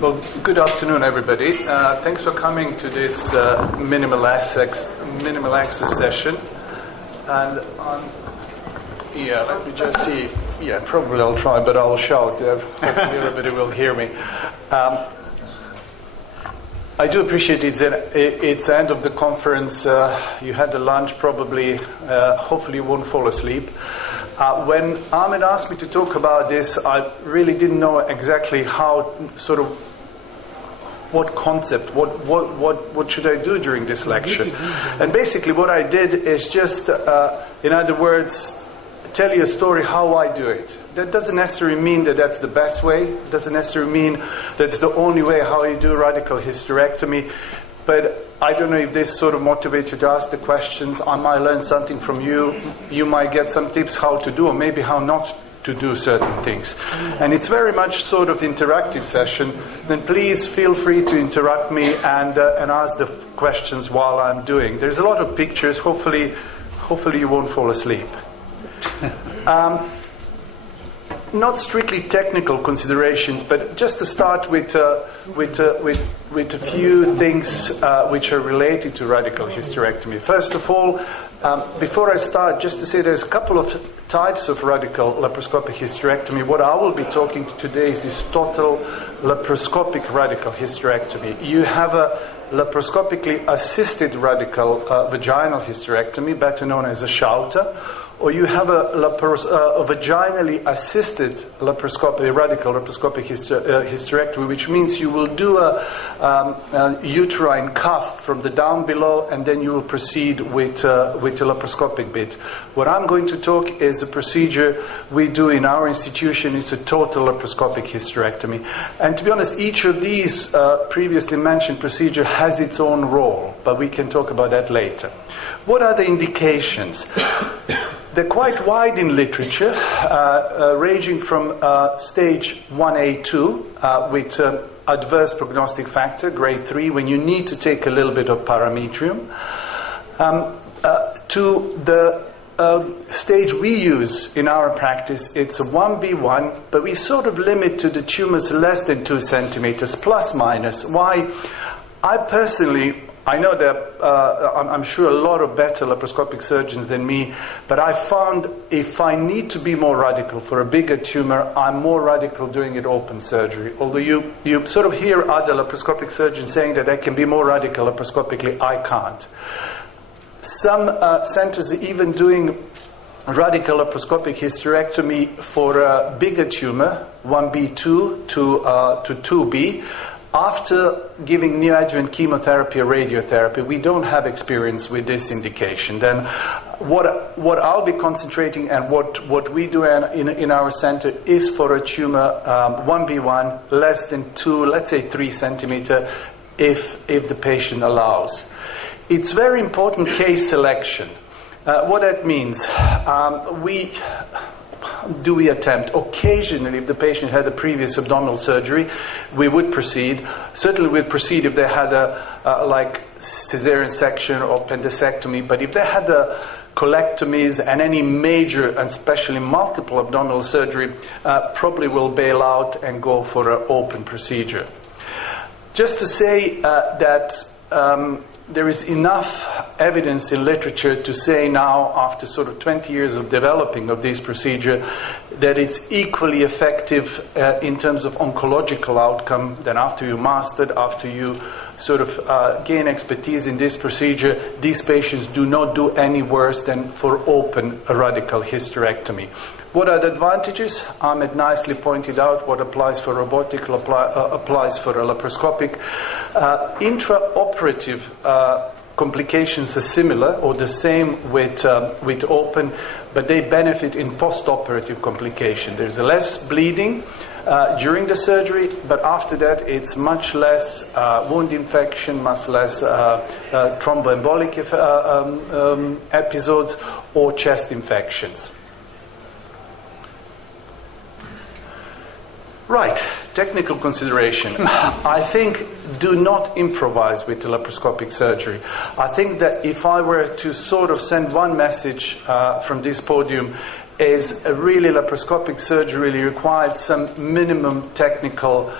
Well, good afternoon, everybody. Thanks for coming to this minimal access session. And let me just see. Yeah, probably I'll try, but I'll shout. Hopefully everybody will hear me. I do appreciate it's the end of the conference. You had a lunch, probably. Hopefully you won't fall asleep. When Ahmed asked me to talk about this, I really didn't know exactly how, sort of, what concept, what should I do during this lecture. And basically what I did is just, in other words, tell you a story how I do it. That doesn't necessarily mean that that's the best way. It doesn't necessarily mean that's the only way how you do radical hysterectomy. But I don't know if this sort of motivates you to ask the questions. I might learn something from you. You might get some tips how to do, or maybe how not to do certain things. And it's very much sort of interactive session. Then please feel free to interrupt me and ask the questions while I'm doing. There's a lot of pictures. Hopefully you won't fall asleep. Not strictly technical considerations, but just to start with a few things which are related to radical hysterectomy. First of all, before I start, just to say there's a couple of types of radical laparoscopic hysterectomy. What I will be talking to today is this total laparoscopic radical hysterectomy. You have a laparoscopically assisted radical vaginal hysterectomy, better known as a shouter, or you have a vaginally assisted radical laparoscopic hysterectomy, which means you will do a uterine cuff from the down below, and then you will proceed with a laparoscopic bit. What I'm going to talk is a procedure we do in our institution. It's a total laparoscopic hysterectomy. And to be honest, each of these previously mentioned procedure has its own role, but we can talk about that later. What are the indications? They're quite wide in literature, ranging from stage 1A2 with adverse prognostic factor, grade 3, when you need to take a little bit of parametrium, to the stage we use in our practice. It's a 1B1, but we sort of limit to the tumors less than 2 centimeters, plus minus. Why? I know that I'm sure a lot of better laparoscopic surgeons than me, but I found if I need to be more radical for a bigger tumor, I'm more radical doing it open surgery. Although you sort of hear other laparoscopic surgeons saying that I can be more radical laparoscopically, I can't. Some centers are even doing radical laparoscopic hysterectomy for a bigger tumor, 1B2 to 2B, after giving neoadjuvant chemotherapy or radiotherapy. We don't have experience with this indication. Then what I'll be concentrating and what we do in our center is for a tumor 1B1 less than 2, let's say 3 centimeter, if the patient allows. It's very important case selection. What that means, we attempt. Occasionally, if the patient had a previous abdominal surgery, we would proceed. Certainly we'd proceed if they had like cesarean section or appendectomy, but if they had colectomies and any major and especially multiple abdominal surgery, probably will bail out and go for an open procedure. Just to say that there is enough evidence in literature to say now, after sort of 20 years of developing of this procedure, that it's equally effective in terms of oncological outcome than after you mastered, after you sort of gain expertise in this procedure. These patients do not do any worse than for open radical hysterectomy. What are the advantages? Ahmed nicely pointed out what applies for robotic, applies for a laparoscopic. Intraoperative complications are similar or the same with open, but they benefit in postoperative complication. There's less bleeding during the surgery, but after that it's much less wound infection, much less thromboembolic episodes or chest infections. Right, technical consideration. I think do not improvise with the laparoscopic surgery. I think that if I were to sort of send one message from this podium, is really laparoscopic surgery requires some minimum technical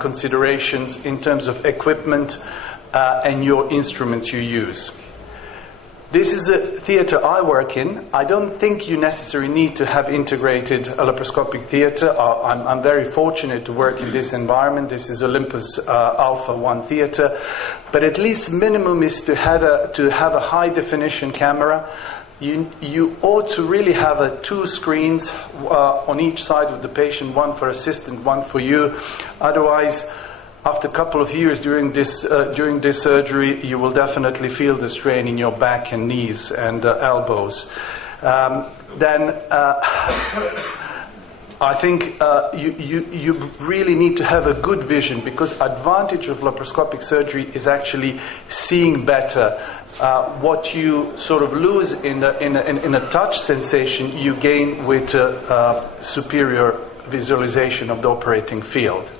considerations in terms of equipment and your instruments you use. This is a theatre I work in. I don't think you necessarily need to have integrated a laparoscopic theatre. I'm very fortunate to work in this environment. This is Olympus Alpha 1 theatre. But at least minimum is to have a high definition camera. You ought to really have two screens on each side of the patient, one for assistant, one for you. Otherwise, after a couple of years during this surgery, you will definitely feel the strain in your back and knees and elbows. I think you really need to have a good vision, because advantage of laparoscopic surgery is actually seeing better. What you sort of lose in a touch sensation, you gain with superior visualization of the operating field.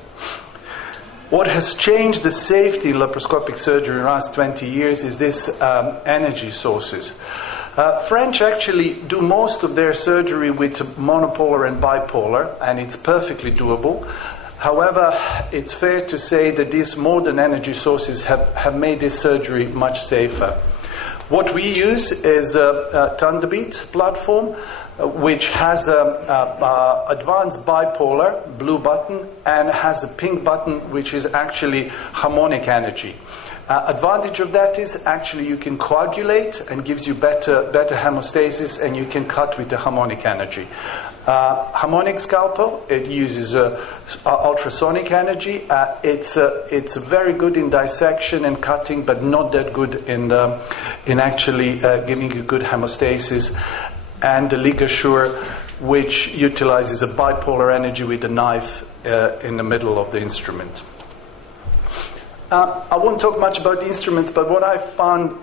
What has changed the safety in laparoscopic surgery in the last 20 years is this energy sources. French actually do most of their surgery with monopolar and bipolar, and it's perfectly doable. However, it's fair to say that these modern energy sources have made this surgery much safer. What we use is a Thunderbeat platform, which has advanced bipolar, blue button, and has a pink button, which is actually harmonic energy. Advantage of that is actually you can coagulate and gives you better hemostasis, and you can cut with the harmonic energy. Harmonic scalpel, it uses ultrasonic energy. It's very good in dissection and cutting, but not that good in actually giving you good hemostasis. And the ligature, which utilizes a bipolar energy with a knife in the middle of the instrument. I won't talk much about the instruments, but what I found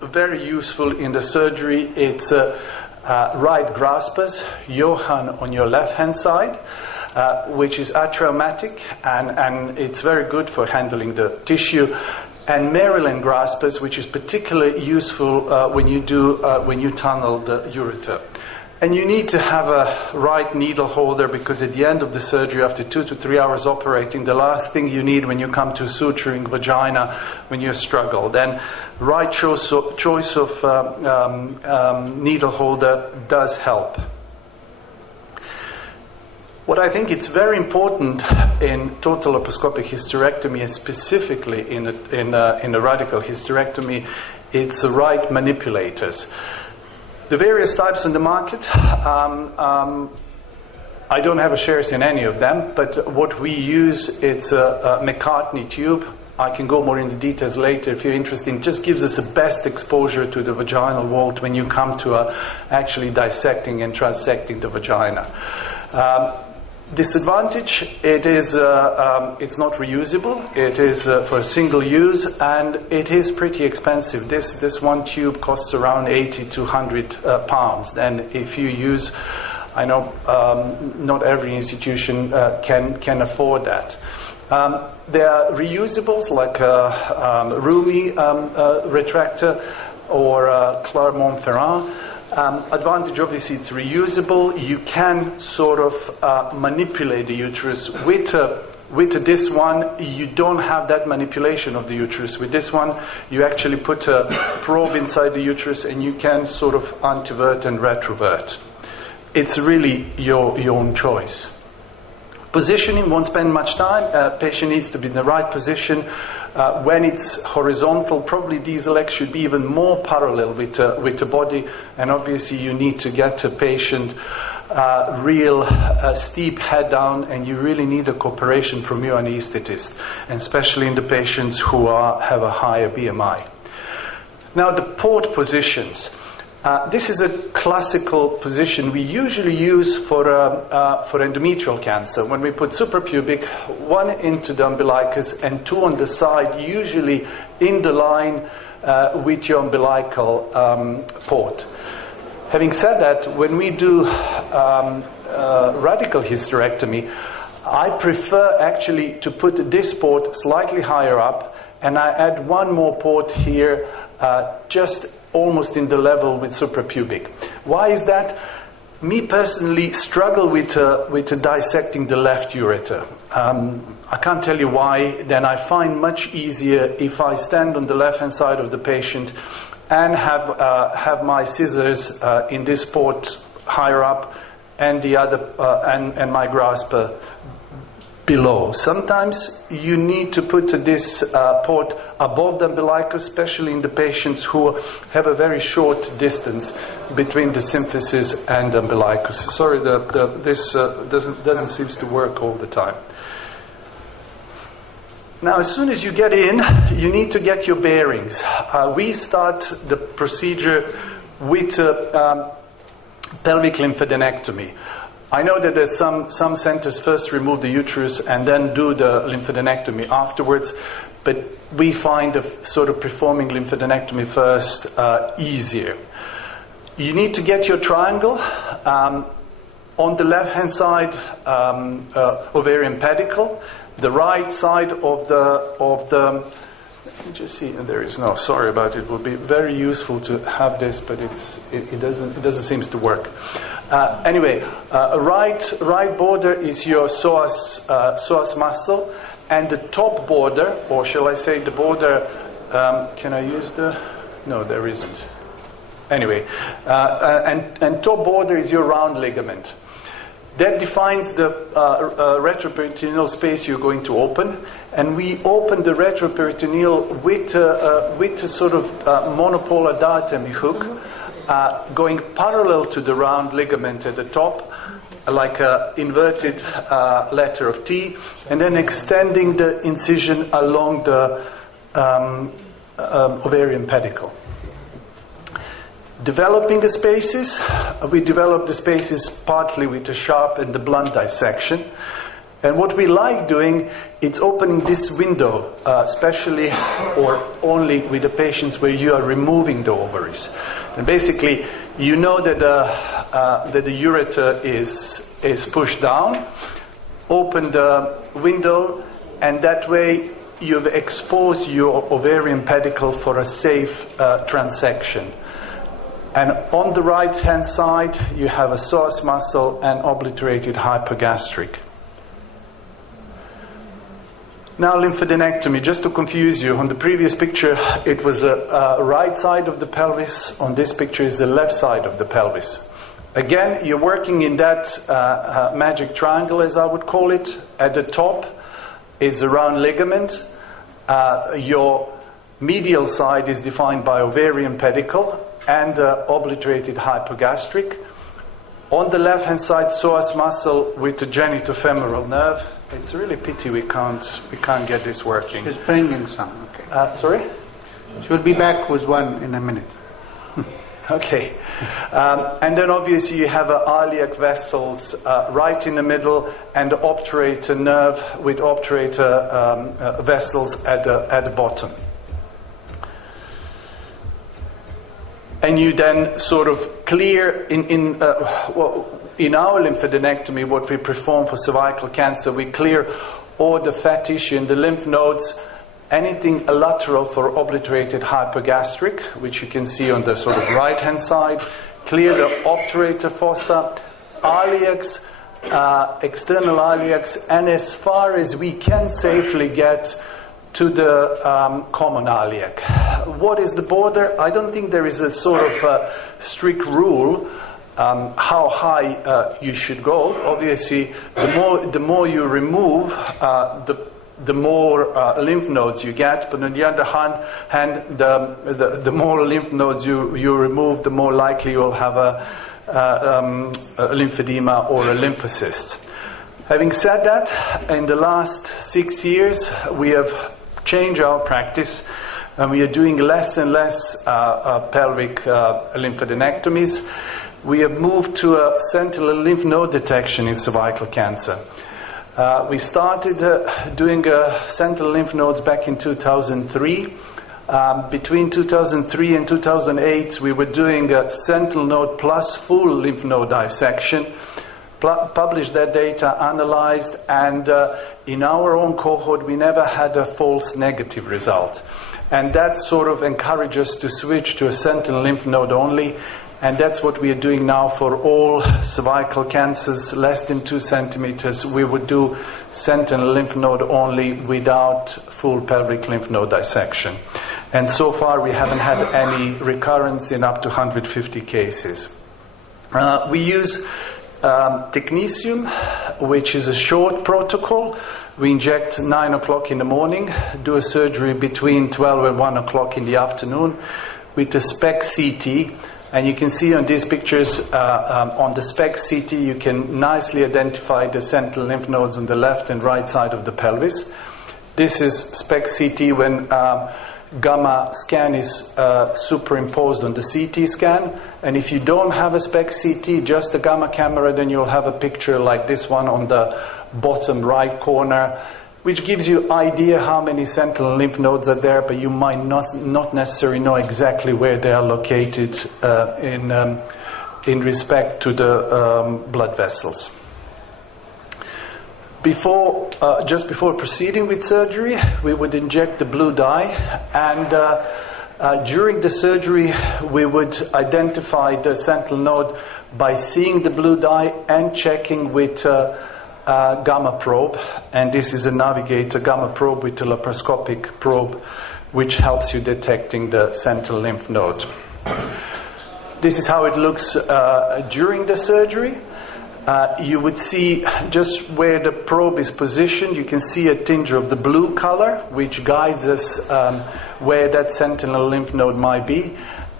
very useful in the surgery, it's right graspers, Johann on your left-hand side, which is atraumatic, and it's very good for handling the tissue, and Maryland graspers, which is particularly useful when you tunnel the ureter. And you need to have a right needle holder, because at the end of the surgery, after 2 to 3 hours operating, the last thing you need when you come to suturing vagina, when you struggle, then right choice of needle holder does help. What I think it's very important in total laparoscopic hysterectomy, and specifically in a radical hysterectomy, it's the right manipulators. The various types on the market, I don't have shares in any of them, but what we use, it's a McCartney tube. I can go more into details later if you're interested. It just gives us the best exposure to the vaginal wall when you come to actually dissecting and transecting the vagina. Disadvantage, it is it's not reusable. It is for single use, and it is pretty expensive. This one tube costs around 80 to 100 pounds. And if you use, I know not every institution can afford that. There are reusables like Rumi retractor or Clermont-Ferrand. Advantage, obviously, it's reusable. You can sort of manipulate the uterus. With this one, you don't have that manipulation of the uterus. With this one, you actually put a probe inside the uterus, and you can sort of antivert and retrovert. It's really your own choice. Positioning, won't spend much time. Patient needs to be in the right position. When it's horizontal, probably these legs should be even more parallel with the body, and obviously you need to get the patient real steep head down, and you really need a cooperation from your anesthetist, and especially in the patients who have a higher BMI. Now, the port positions. This is a classical position we usually use for endometrial cancer. When we put suprapubic, one into the umbilicus and two on the side, usually in the line with your umbilical port. Having said that, when we do radical hysterectomy, I prefer actually to put this port slightly higher up, and I add one more port here, just almost in the level with suprapubic. Why is that? me personally struggle with dissecting the left ureter. I can't tell you why. Then I find much easier if I stand on the left-hand side of the patient and have my scissors in this port higher up and the other and my grasper below. Sometimes you need to put this port above the umbilicus, especially in the patients who have a very short distance between the symphysis and the umbilicus. Sorry, this doesn't seem to work all the time. Now, as soon as you get in, you need to get your bearings. We start the procedure with pelvic lymphadenectomy. I know that there's some centers first remove the uterus and then do the lymphadenectomy afterwards, but we find sort of performing lymphadenectomy first easier. You need to get your triangle. On the left-hand side, ovarian pedicle. The right side of the let me just see. There is no. Sorry about it. It would be very useful to have this, but it doesn't seem to work. Anyway, right border is your psoas muscle, and the top border, or shall I say the border? Can I use the? No, there isn't. Anyway, and top border is your round ligament. That defines the retroperitoneal space you're going to open, and we open the retroperitoneal with a sort of monopolar diatemy hook, going parallel to the round ligament at the top, like an inverted letter of T, and then extending the incision along the ovarian pedicle. Developing the spaces, we develop the spaces partly with the sharp and the blunt dissection. And what we like doing, it's opening this window, especially or only with the patients where you are removing the ovaries. And basically, you know that the ureter is pushed down, open the window, and that way you've exposed your ovarian pedicle for a safe transection. And on the right-hand side, you have a psoas muscle and obliterated hypergastric. Now, lymphadenectomy, just to confuse you, on the previous picture, it was a right side of the pelvis. On this picture is the left side of the pelvis. Again, you're working in that magic triangle, as I would call it. At the top is a round ligament. Your medial side is defined by ovarian pedicle and obliterated hypergastric. On the left-hand side, psoas muscle with the genitofemoral nerve. It's really pity we can't get this working. It's bringing some. Okay. Sorry? She'll be back with one in a minute. Okay. And then obviously you have iliac vessels right in the middle, and the obturator nerve with obturator vessels at the bottom. And you then sort of clear in our lymphadenectomy, what we perform for cervical cancer, we clear all the fat tissue in the lymph nodes, anything lateral for obliterated hypergastric, which you can see on the sort of right-hand side, clear the obturator fossa, iliacs, external iliacs, and as far as we can safely get to the common iliac. What is the border? I don't think there is a sort of strict rule how high you should go. Obviously, the more you remove, the more lymph nodes you get. But on the other hand, the more lymph nodes you remove, the more likely you'll have a lymphedema or a lymphocyst. Having said that, in the last 6 years, we have changed our practice, and we are doing less and less pelvic lymphadenectomies. We have moved to a sentinel lymph node detection in cervical cancer. We started doing sentinel lymph nodes back in 2003. Between 2003 and 2008, we were doing a sentinel node plus full lymph node dissection. Published that data, analyzed, and in our own cohort we never had a false negative result, and that sort of encouraged us to switch to a sentinel lymph node only. And that's what we are doing now for all cervical cancers less than 2 centimeters. We would do sentinel lymph node only without full pelvic lymph node dissection. And so far we haven't had any recurrence in up to 150 cases. We use technetium, which is a short protocol. We inject 9 o'clock in the morning, do a surgery between 12 and 1 o'clock in the afternoon with a SPECT CT. And you can see on these pictures, on the SPECT CT, you can nicely identify the sentinel lymph nodes on the left and right side of the pelvis. This is SPECT CT when gamma scan is superimposed on the CT scan. And if you don't have a SPECT CT, just a gamma camera, then you'll have a picture like this one on the bottom right corner, which gives you idea how many sentinel lymph nodes are there, but you might not necessarily know exactly where they are located in respect to the blood vessels. Just before proceeding with surgery, we would inject the blue dye, and during the surgery, we would identify the sentinel node by seeing the blue dye and checking with gamma probe. And this is a Navigator gamma probe with a laparoscopic probe, which helps you detecting the sentinel lymph node. This is how it looks during the surgery. You would see just where the probe is positioned, you can see a tinge of the blue color, which guides us where that sentinel lymph node might be.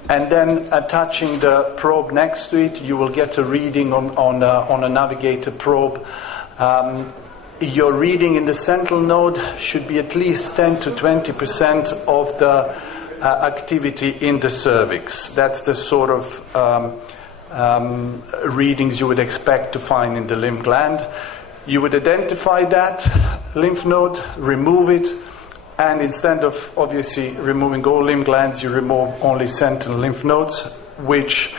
And then attaching the probe next to it, you will get a reading on a Navigator probe. Your reading in the sentinel node should be at least 10 to 20% of the activity in the cervix. That's the sort of readings you would expect to find in the lymph gland. You would identify that lymph node, remove it, and instead of obviously removing all lymph glands, you remove only sentinel lymph nodes, which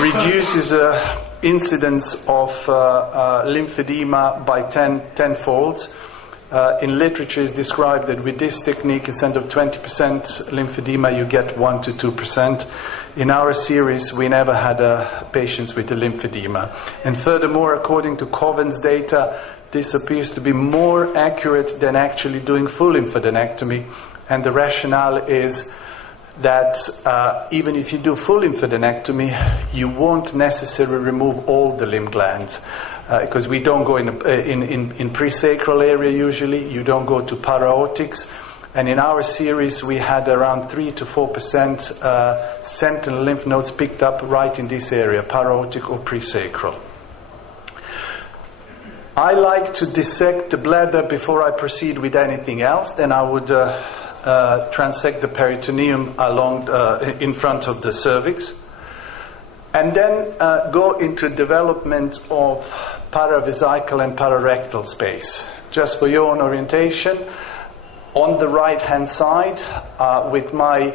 reduces incidence of lymphedema by tenfold. In literature it's described that with this technique, instead of 20% lymphedema, you get 1 to 2%. In our series, we never had patients with a lymphedema. And furthermore, according to Coven's data, this appears to be more accurate than actually doing full lymphadenectomy. And the rationale is that even if you do full lymphadenectomy, you won't necessarily remove all the lymph glands. Because we don't go in presacral area usually, you don't go to paraortics. And in our series, we had around 3 to 4% sentinel lymph nodes picked up right in this area, paraortic or presacral. I like to dissect the bladder before I proceed with anything else. Then I would transect the peritoneum along in front of the cervix. And then go into development of paravesical and pararectal space. Just for your own orientation, on the right-hand side, with my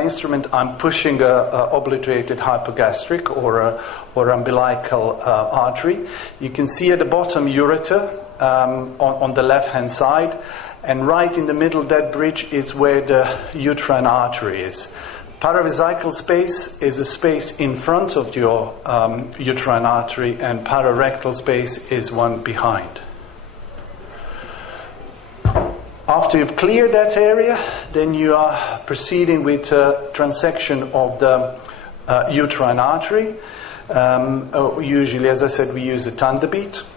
instrument, I'm pushing a obliterated hypogastric or umbilical artery. You can see at the bottom ureter on the left-hand side, and right in the middle, that bridge is where the uterine artery is. Paravesical space is a space in front of your uterine artery, and pararectal space is one behind. After you've cleared that area, then you are proceeding with transection of the uterine artery. Usually, as I said, we use a Thunderbeat.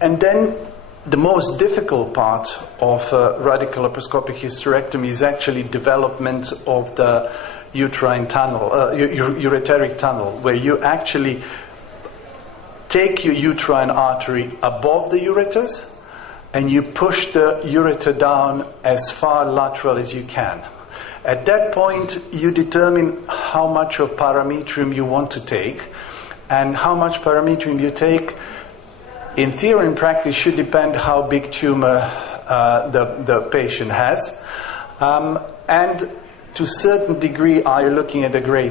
And then the most difficult part of radical laparoscopic hysterectomy is actually development of the uterine tunnel, ureteric tunnel, where you actually take your uterine artery above the ureters and you push the ureter down as far lateral as you can. At that point, you determine how much of parametrium you want to take, and how much parametrium you take in theory and practice should depend how big tumor the patient has. And to a certain degree, are you looking at a grade